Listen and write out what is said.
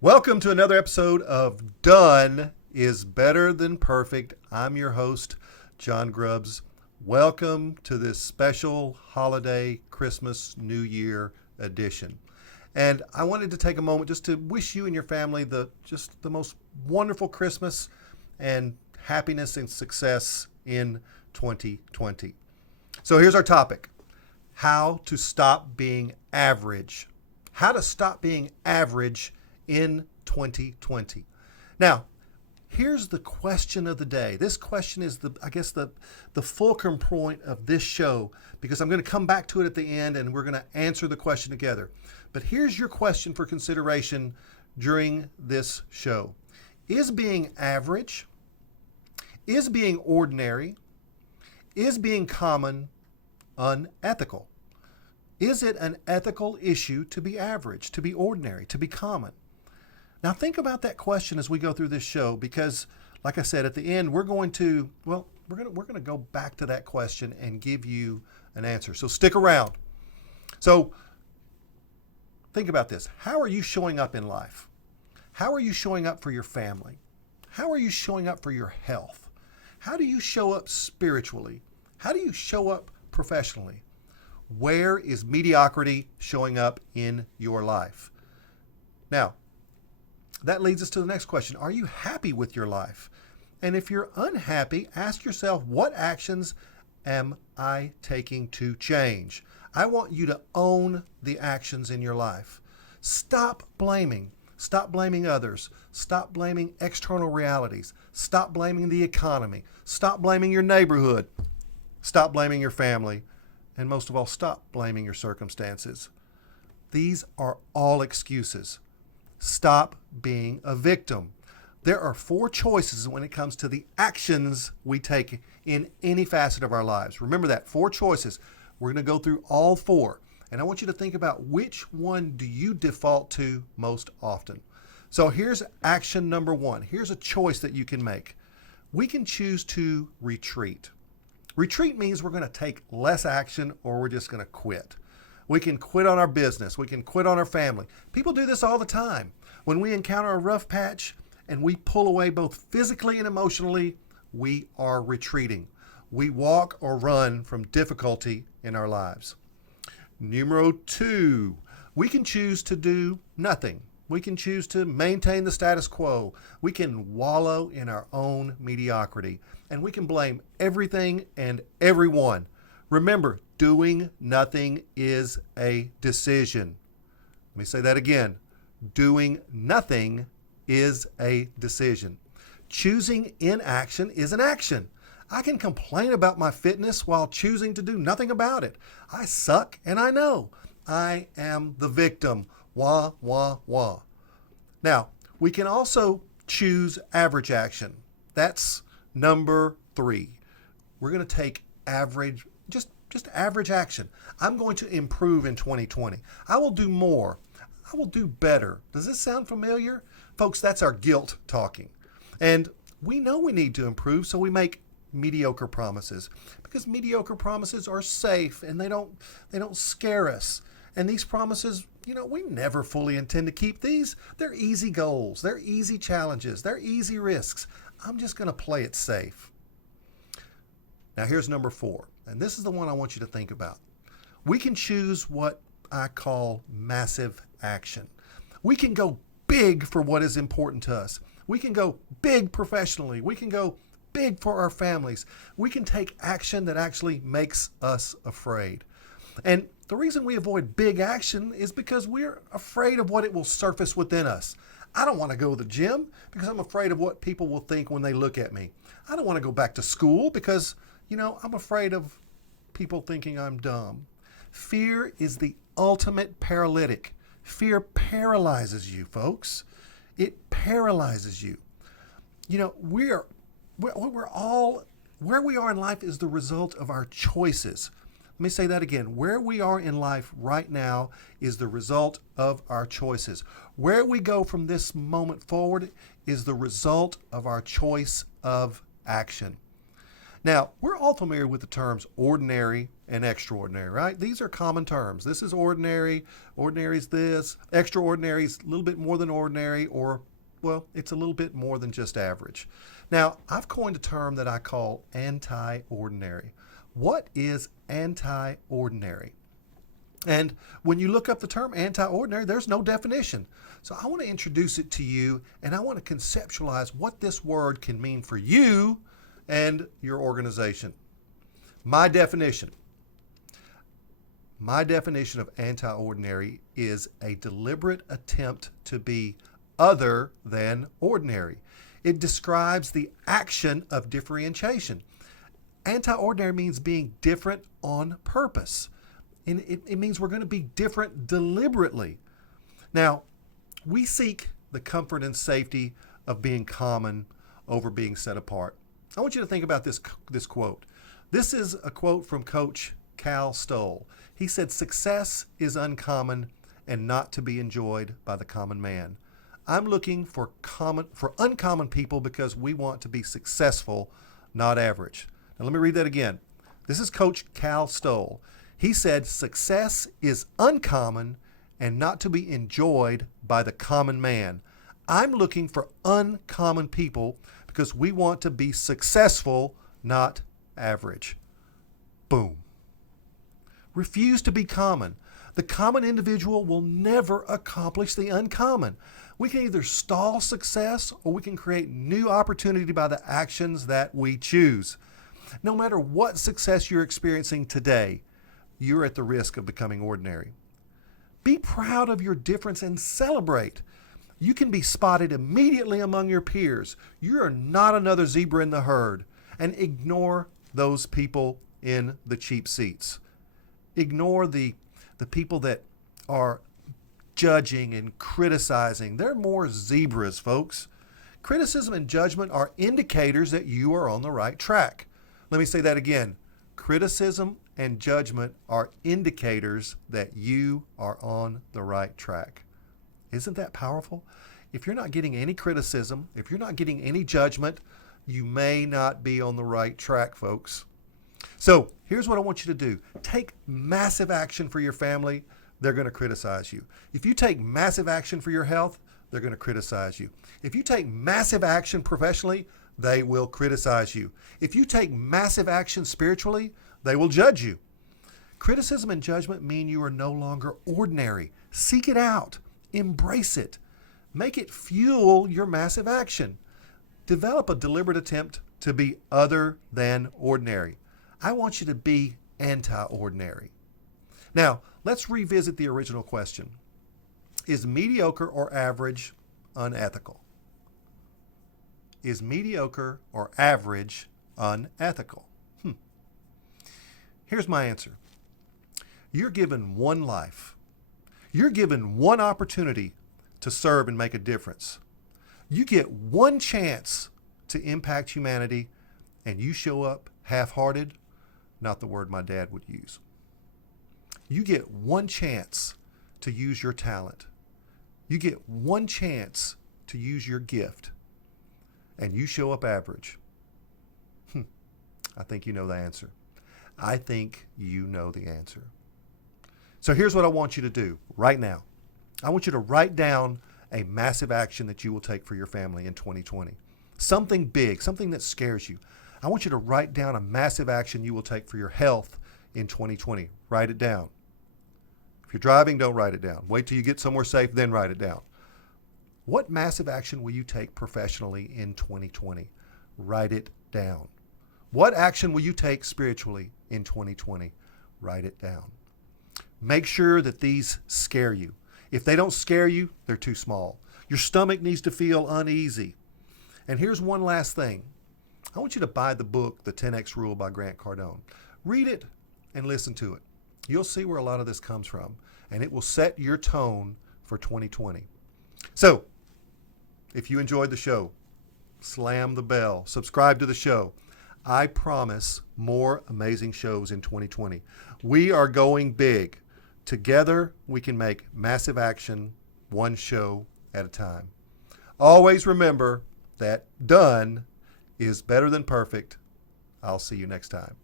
Welcome to another episode of Done is Better Than Perfect. I'm your host, John Grubbs. Welcome to this special holiday Christmas New Year edition. And I wanted to take a moment just to wish you and your family the most wonderful Christmas and happiness and success in 2020. So here's our topic: how to stop being average. How to stop being average in 2020. Now, here's the question of the day. This question is the fulcrum point of this show, because I'm going to come back to it at the end and we're going to answer the question together. But here's your question for consideration during this show. Is being average, is being ordinary, is being common unethical? Is it an ethical issue to be average, to be ordinary, to be common? Now think about that question as we go through this show, because like I said, at the end, we're going to go back to that question and give you an answer. So stick around. So think about this. How are you showing up in life? How are you showing up for your family? How are you showing up for your health? How do you show up spiritually? How do you show up professionally? Where is mediocrity showing up in your life? Now, that leads us to the next question. Are you happy with your life? And if you're unhappy, ask yourself, what actions am I taking to change? I want you to own the actions in your life. Stop blaming. Stop blaming others. Stop blaming external realities. Stop blaming the economy. Stop blaming your neighborhood. Stop blaming your family. And most of all, stop blaming your circumstances. These are all excuses. Stop being a victim. There are 4 choices when it comes to the actions we take in any facet of our lives. Remember that, 4 choices. We're going to go through all 4. And I want you to think about, which one do you default to most often? So here's action number 1. Here's a choice that you can make. We can choose to retreat. Retreat means we're going to take less action, or we're just going to quit. We can quit on our business. We can quit on our family. People do this all the time. When we encounter a rough patch and we pull away both physically and emotionally, we are retreating. We walk or run from difficulty in our lives. Numero 2, we can choose to do nothing. We can choose to maintain the status quo. We can wallow in our own mediocrity, and we can blame everything and everyone. Remember, doing nothing is a decision. Let me say that again. Doing nothing is a decision. Choosing inaction is an action. I can complain about my fitness while choosing to do nothing about it. I suck, and I know. I am the victim. Wah, wah, wah. Now, we can also choose average action. That's number 3. We're going to take average, just average action. I'm going to improve in 2020. I will do more. I will do better. Does this sound familiar? Folks, that's our guilt talking. And we know we need to improve, so we make mediocre promises, because mediocre promises are safe and they don't scare us. And these promises, we never fully intend to keep these. They're easy goals. They're easy challenges. They're easy risks. I'm just going to play it safe. Now here's number 4, and this is the one I want you to think about. We can choose what I call massive action. We can go big for what is important to us. We can go big professionally. We can go big for our families. We can take action that actually makes us afraid. And the reason we avoid big action is because we're afraid of what it will surface within us. I don't want to go to the gym because I'm afraid of what people will think when they look at me. I don't want to go back to school because, I'm afraid of people thinking I'm dumb. Fear is the ultimate paralytic. Fear paralyzes you, folks. It paralyzes you. We're all, where we are in life is the result of our choices. Let me say that again. Where we are in life right now is the result of our choices. Where we go from this moment forward is the result of our choice of action. Now, we're all familiar with the terms ordinary and extraordinary, right? These are common terms. This is ordinary, ordinary is this, extraordinary is a little bit more than ordinary, or, well, it's a little bit more than just average. Now, I've coined a term that I call anti-ordinary. What is anti-ordinary? And when you look up the term anti-ordinary, there's no definition. So I want to introduce it to you, and I want to conceptualize what this word can mean for you and your organization. My definition of anti-ordinary is a deliberate attempt to be other than ordinary. It describes the action of differentiation. Anti-ordinary means being different on purpose. And it means we're going to be different deliberately. Now, we seek the comfort and safety of being common over being set apart. I want you to think about this quote. This is a quote from Coach Cal Stoll. He said, "Success is uncommon and not to be enjoyed by the common man. I'm looking for uncommon people because we want to be successful, not average." Now let me read that again. This is Coach Cal Stoll. He said, "Success is uncommon and not to be enjoyed by the common man. I'm looking for uncommon people because we want to be successful, not average." Boom. Refuse to be common. The common individual will never accomplish the uncommon. We can either stall success or we can create new opportunity by the actions that we choose. No matter what success you're experiencing today, you're at the risk of becoming ordinary. Be proud of your difference and celebrate. You can be spotted immediately among your peers. You are not another zebra in the herd. And ignore those people in the cheap seats. Ignore the people that are judging and criticizing. They're more zebras, folks. Criticism and judgment are indicators that you are on the right track. Let me say that again. Criticism and judgment are indicators that you are on the right track. Isn't that powerful? If you're not getting any criticism, if you're not getting any judgment, you may not be on the right track, folks. So here's what I want you to do. Take massive action for your family. They're going to criticize you. If you take massive action for your health, they're going to criticize you. If you take massive action professionally, they will criticize you. If you take massive action spiritually, they will judge you. Criticism and judgment mean you are no longer ordinary. Seek it out. Embrace it. Make it fuel your massive action. Develop a deliberate attempt to be other than ordinary. I want you to be anti-ordinary. Now, let's revisit the original question. Is mediocre or average unethical? Is mediocre or average unethical? Here's my answer. You're given one life. You're given one opportunity to serve and make a difference. You get one chance to impact humanity, and you show up half-hearted, not the word my dad would use. You get one chance to use your talent. You get one chance to use your gift, and you show up average. I think you know the answer. I think you know the answer. So here's what I want you to do right now. I want you to write down a massive action that you will take for your family in 2020. Something big, something that scares you. I want you to write down a massive action you will take for your health in 2020. Write it down. If you're driving, don't write it down. Wait till you get somewhere safe, then write it down. What massive action will you take professionally in 2020? Write it down. What action will you take spiritually in 2020? Write it down. Make sure that these scare you. If they don't scare you, they're too small. Your stomach needs to feel uneasy. And here's one last thing. I want you to buy the book, The 10X Rule by Grant Cardone. Read it and listen to it. You'll see where a lot of this comes from, and it will set your tone for 2020. So, if you enjoyed the show, slam the bell, subscribe to the show. I promise more amazing shows in 2020. We are going big. Together, we can make massive action one show at a time. Always remember that done is better than perfect. I'll see you next time.